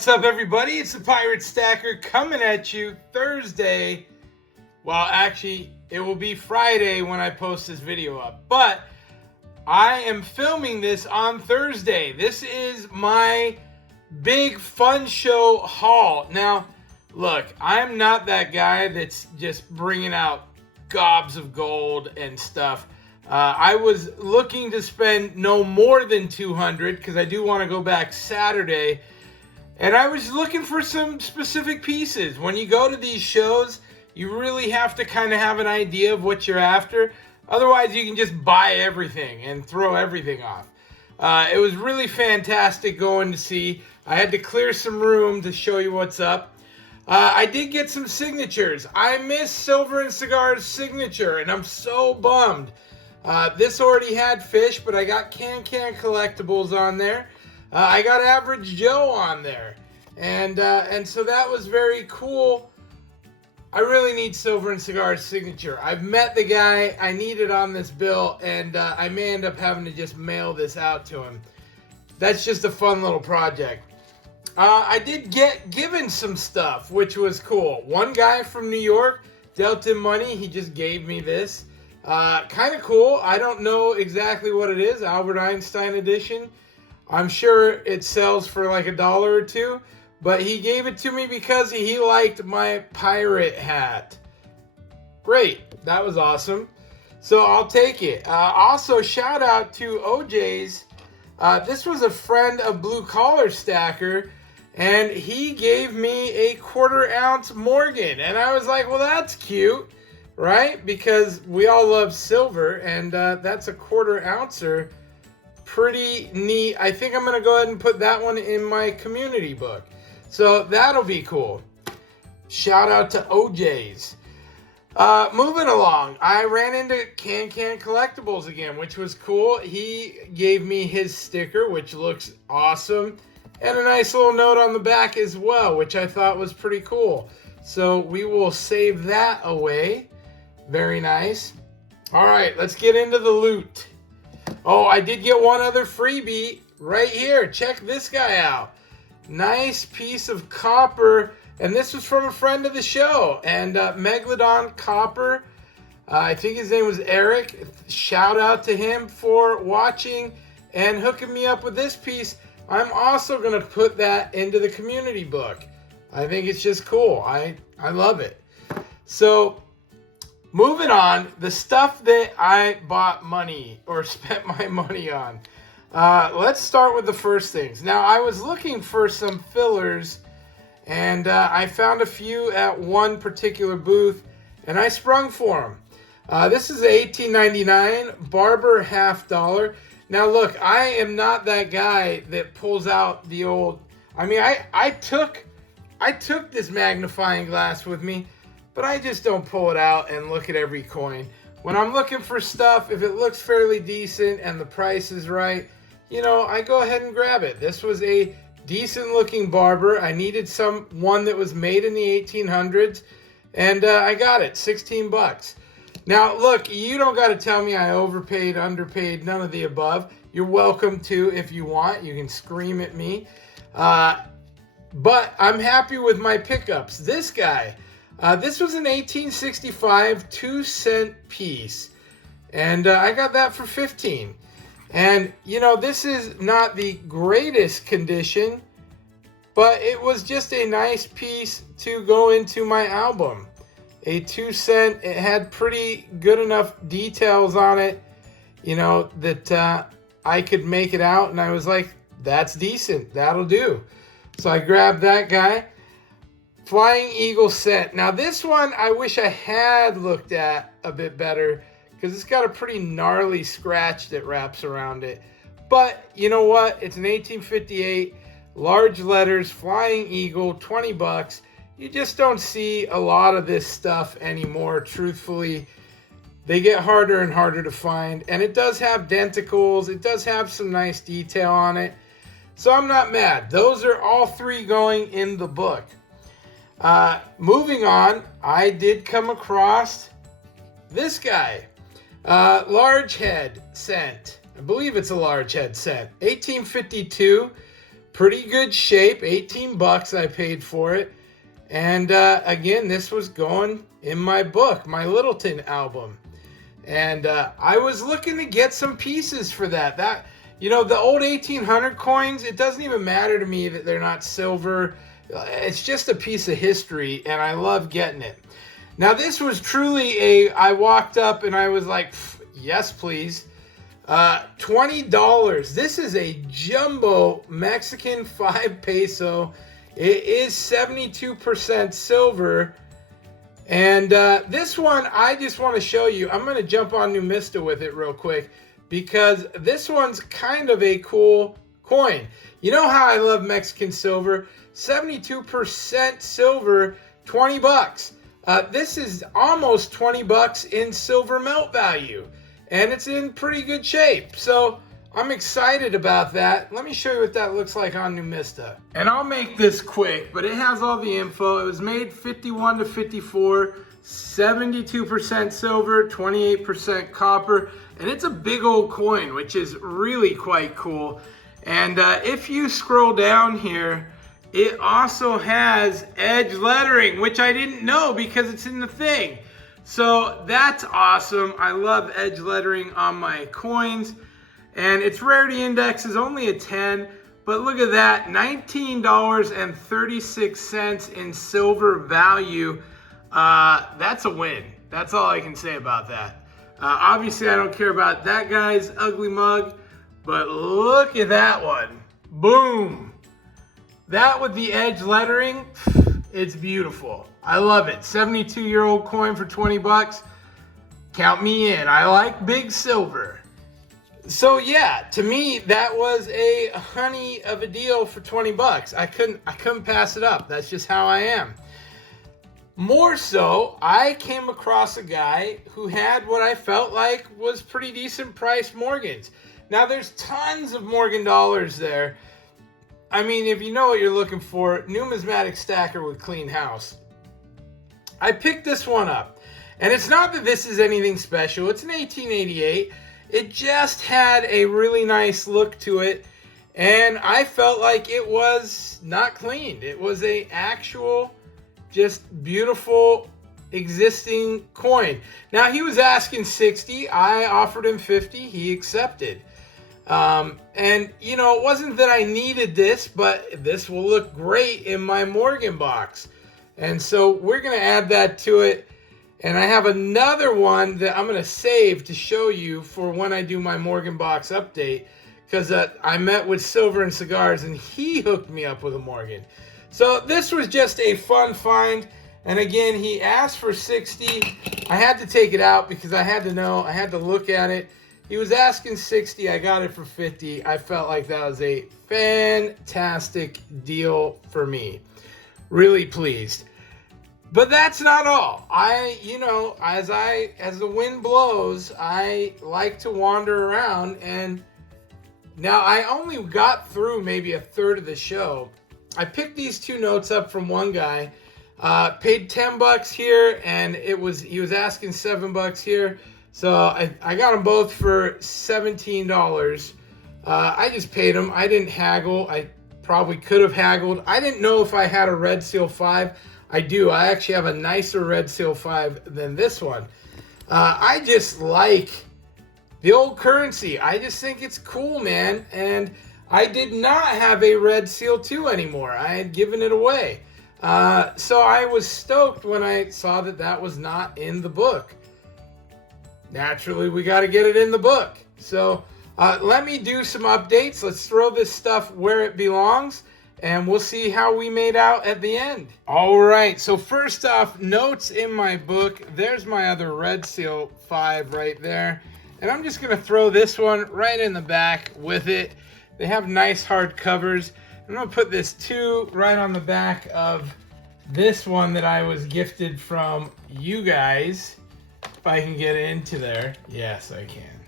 What's up, everybody? It's the Pirate Stacker coming at you Thursday. Well, actually, it will be Friday when I post this video up, but I am filming this on Thursday. This is my big fun show haul. Now, look, I'm not that guy that's just bringing out gobs of gold and stuff. I was looking to spend no more than $200 because I do want to go back Saturday. And I was looking for some specific pieces. When you go to these shows, you really have to kind of have an idea of what you're after. Otherwise, you can just buy everything and throw everything off. It was really fantastic going to see. I had to clear some room to show you what's up. I did get some signatures. I missed Silver and Cigar's signature, and I'm so bummed. This already had fish, but I got Can Collectibles on there. I got Average Joe on there, and so that was very cool. I really need Silver and Cigar's signature. I've met the guy. I need it on this bill, and I may end up having to just mail this out to him. That's just a fun little project. I did get given some stuff, which was cool. One guy from New York dealt him money. He just gave me this. Kind of cool. I don't know exactly what it is. Albert Einstein edition. I'm sure it sells for like $1 or $2, but he gave it to me because he liked my pirate hat. Great, that was awesome. So I'll take it. Also, shout out to OJ's. This was a friend of Blue Collar Stacker, and he gave me a 1/4 ounce Morgan, and I was like, well, that's cute, right? Because we all love silver, and that's a 1/4 ouncer. Pretty neat. I think I'm going to go ahead and put that one in my community book. So that'll be cool. Shout out to OJ's. Moving along, I ran into Can Collectibles again, which was cool. He gave me his sticker, which looks awesome, and a nice little note on the back as well, which I thought was pretty cool. So we will save that away. Very nice. All right, let's get into the loot. Oh, I did get one other freebie right here. Check this guy out. Nice piece of copper. And this was from a friend of the show. And Megalodon Copper. I think his name was Eric. Shout out to him for watching and hooking me up with this piece. I'm also going to put that into the community book. I think it's just cool. I love it. So, moving on, the stuff that I bought money or spent my money on. Let's start with the first things. Now, I was looking for some fillers, and I found a few at one particular booth, and I sprung for them. This is $18.99, Barber $half. Now, look, I am not that guy that pulls out the old... I mean, I took this magnifying glass with me, but I just don't pull it out and look at every coin. When I'm looking for stuff, if it looks fairly decent and the price is right, you know, I go ahead and grab it. This was a decent looking Barber. I needed one that was made in the 1800s, and I got it, 16 bucks. Now, look, you don't got to tell me I overpaid, underpaid, none of the above. You're welcome to if you want. You can scream at me. But I'm happy with my pickups. This guy... this was an 1865 2-cent piece, and I got that for 15. And, you know, this is not the greatest condition, but it was just a nice piece to go into my album. A 2-cent, it had pretty good enough details on it, you know, that I could make it out, and I was like, that's decent, that'll do. So I grabbed that guy. Flying Eagle set. Now this one I wish I had looked at a bit better because it's got a pretty gnarly scratch that wraps around it. But you know what? It's an 1858, large letters, Flying Eagle, 20 bucks. You just don't see a lot of this stuff anymore, truthfully. They get harder and harder to find, and it does have denticles. It does have some nice detail on it. So I'm not mad. Those are all three going in the book. Moving on, I did come across this guy. Large head cent. I believe it's a large head cent. 1852. pretty good shape. 18 bucks I paid for it. And again, this was going in my book, my Littleton album. And I was looking to get some pieces for that. You know, the old 1800 coins, it doesn't even matter to me that they're not silver. It's just a piece of history, and I love getting it. Now, this was truly I walked up and I was like, yes, please. $20. This is a jumbo Mexican 5 peso. It is 72% silver. And this one, I just want to show you. I'm going to jump on Numista with it real quick, because this one's kind of a cool coin. You know how I love Mexican silver? 72% silver, 20 bucks. This is almost 20 bucks in silver melt value, and it's in pretty good shape. So I'm excited about that. Let me show you what that looks like on Numista. And I'll make this quick, but it has all the info. It was made 51 to 54, 72% silver, 28% copper. And it's a big old coin, which is really quite cool. And if you scroll down here, it also has edge lettering, which I didn't know because it's in the thing. So that's awesome. I love edge lettering on my coins. And its rarity index is only a 10. But look at that, $19.36 in silver value. That's a win. That's all I can say about that. Obviously, I don't care about that guy's ugly mug, but look at that one. Boom. That with the edge lettering, it's beautiful. I love it. 72-year-old coin for 20 bucks. Count me in. I like big silver. So yeah, to me, that was a honey of a deal for 20 bucks. I couldn't pass it up. That's just how I am. More so, I came across a guy who had what I felt like was pretty decent priced Morgans. Now, there's tons of Morgan dollars there. I mean, if you know what you're looking for, numismatic stacker with clean house. I picked this one up. And it's not that this is anything special. It's an 1888. It just had a really nice look to it. And I felt like it was not cleaned. It was a actual, just beautiful existing coin. Now, he was asking 60. I offered him 50. He accepted. And you know, it wasn't that I needed this, but this will look great in my Morgan box. And so we're going to add that to it. And I have another one that I'm going to save to show you for when I do my Morgan box update, because I met with Silver and Cigars and he hooked me up with a Morgan. So this was just a fun find. And again, he asked for 60. I had to take it out because I had to know, I had to look at it. He was asking 60. I got it for 50. I felt like that was a fantastic deal for me. Really pleased. But that's not all. You know, as the wind blows, I like to wander around, and now I only got through maybe a third of the show. I picked these two notes up from one guy, paid 10 bucks here, and he was asking 7 bucks here. So I got them both for $17. I just paid them. I didn't haggle. I probably could have haggled. I didn't know if I had a Red Seal 5. I do. I actually have a nicer Red Seal 5 than this one. I just like the old currency. I just think it's cool, man. And I did not have a Red Seal 2 anymore. I had given it away. So I was stoked when I saw that that was not in the book. Naturally, we got to get it in the book. So let me do some updates. Let's throw this stuff where it belongs, and we'll see how we made out at the end. All right, so first off, notes in my book. There's my other Red Seal 5 right there. And I'm just going to throw this one right in the back with it. They have nice hard covers. I'm going to put this 2 right on the back of this one that I was gifted from you guys. If I can get into there. Yes, I can.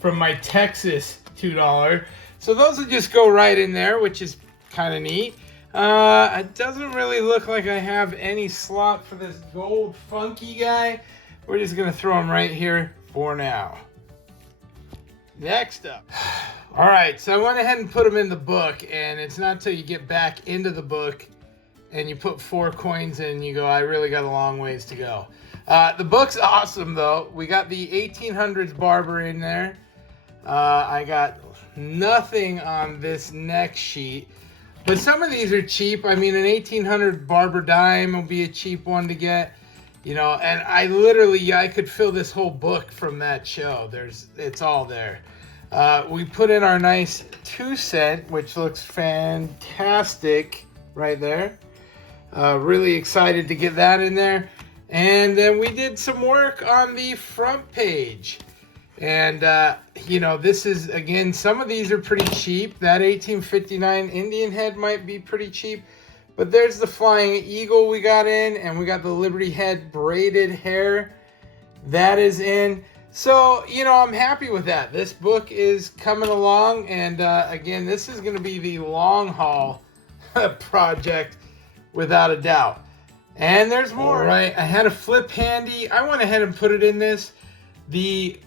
From my Texas $2. So those will just go right in there, which is kind of neat. It doesn't really look like I have any slot for this gold funky guy. We're just going to throw him right here for now. Next up. All right, so I went ahead and put them in the book, and it's not until you get back into the book and you put 4 coins in, you go, I really got a long ways to go. The book's awesome, though. We got the 1800s barber in there. I got nothing on this next sheet, but some of these are cheap. I mean, an 1800 barber dime will be a cheap one to get, you know, and I could fill this whole book from that show. It's all there. We put in our nice 2-cent, which looks fantastic right there. Really excited to get that in there. And then we did some work on the front page. And, you know, this is, again, some of these are pretty cheap. That 1859 Indian head might be pretty cheap. But there's the Flying Eagle we got in. And we got the Liberty Head braided hair. That is in. So, you know, I'm happy with that. This book is coming along. And, again, this is going to be the long haul project without a doubt. And there's more. All right, I had a flip handy. I went ahead and put it in this. The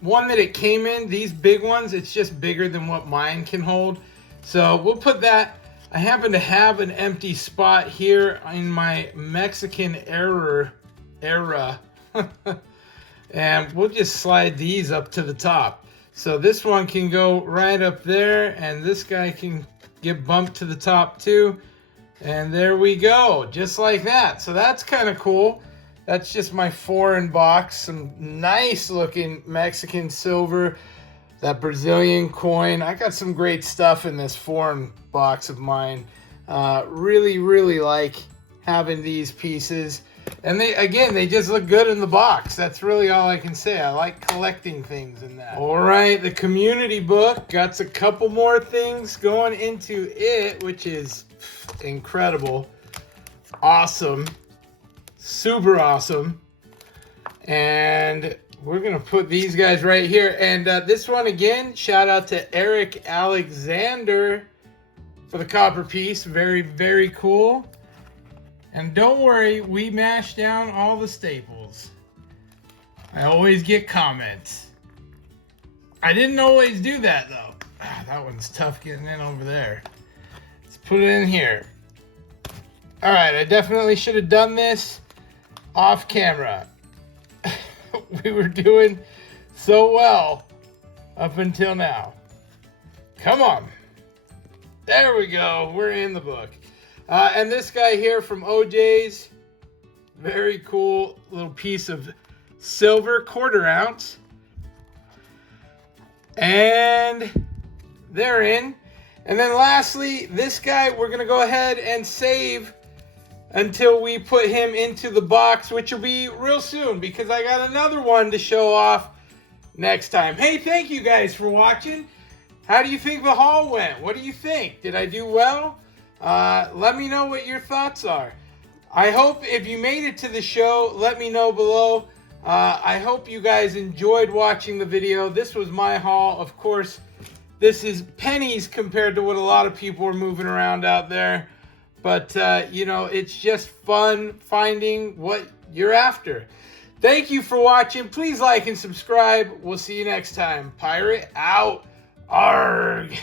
one that it came in, these big ones, it's just bigger than what mine can hold. So we'll put that. I happen to have an empty spot here in my Mexican era. And we'll just slide these up to the top. So this one can go right up there, and this guy can get bumped to the top too. And there we go, just like that. So that's kind of cool. That's just my foreign box. Some nice looking Mexican silver. That Brazilian coin. I got some great stuff in this foreign box of mine. Really, really like having these pieces. And they just look good in the box. That's really all I can say. I like collecting things in that. All right, the community book. Got a couple more things going into it, which is incredible. Awesome. Super awesome. And we're going to put these guys right here. And this one, again, shout out to Eric Alexander for the copper piece. Very, very cool. And don't worry, we mash down all the staples. I always get comments. I didn't always do that, though. That one's tough getting in over there. Let's put it in here. All right, I definitely should have done this off camera. We were doing so well up until now. Come on. There we go. We're in the book. And this guy here from OJ's, very cool little piece of silver 1/4 ounce. And they're in. And then lastly, this guy, we're going to go ahead and save until we put him into the box, which will be real soon because I got another one to show off next time. Hey, thank you guys for watching. How do you think the haul went? What do you think? Did I do well? Let me know what your thoughts are. I hope if you made it to the show, let me know below. I hope you guys enjoyed watching the video. This was my haul. Of course, this is pennies compared to what a lot of people are moving around out there. But, you know, it's just fun finding what you're after. Thank you for watching. Please like and subscribe. We'll see you next time. Pirate out. Arg.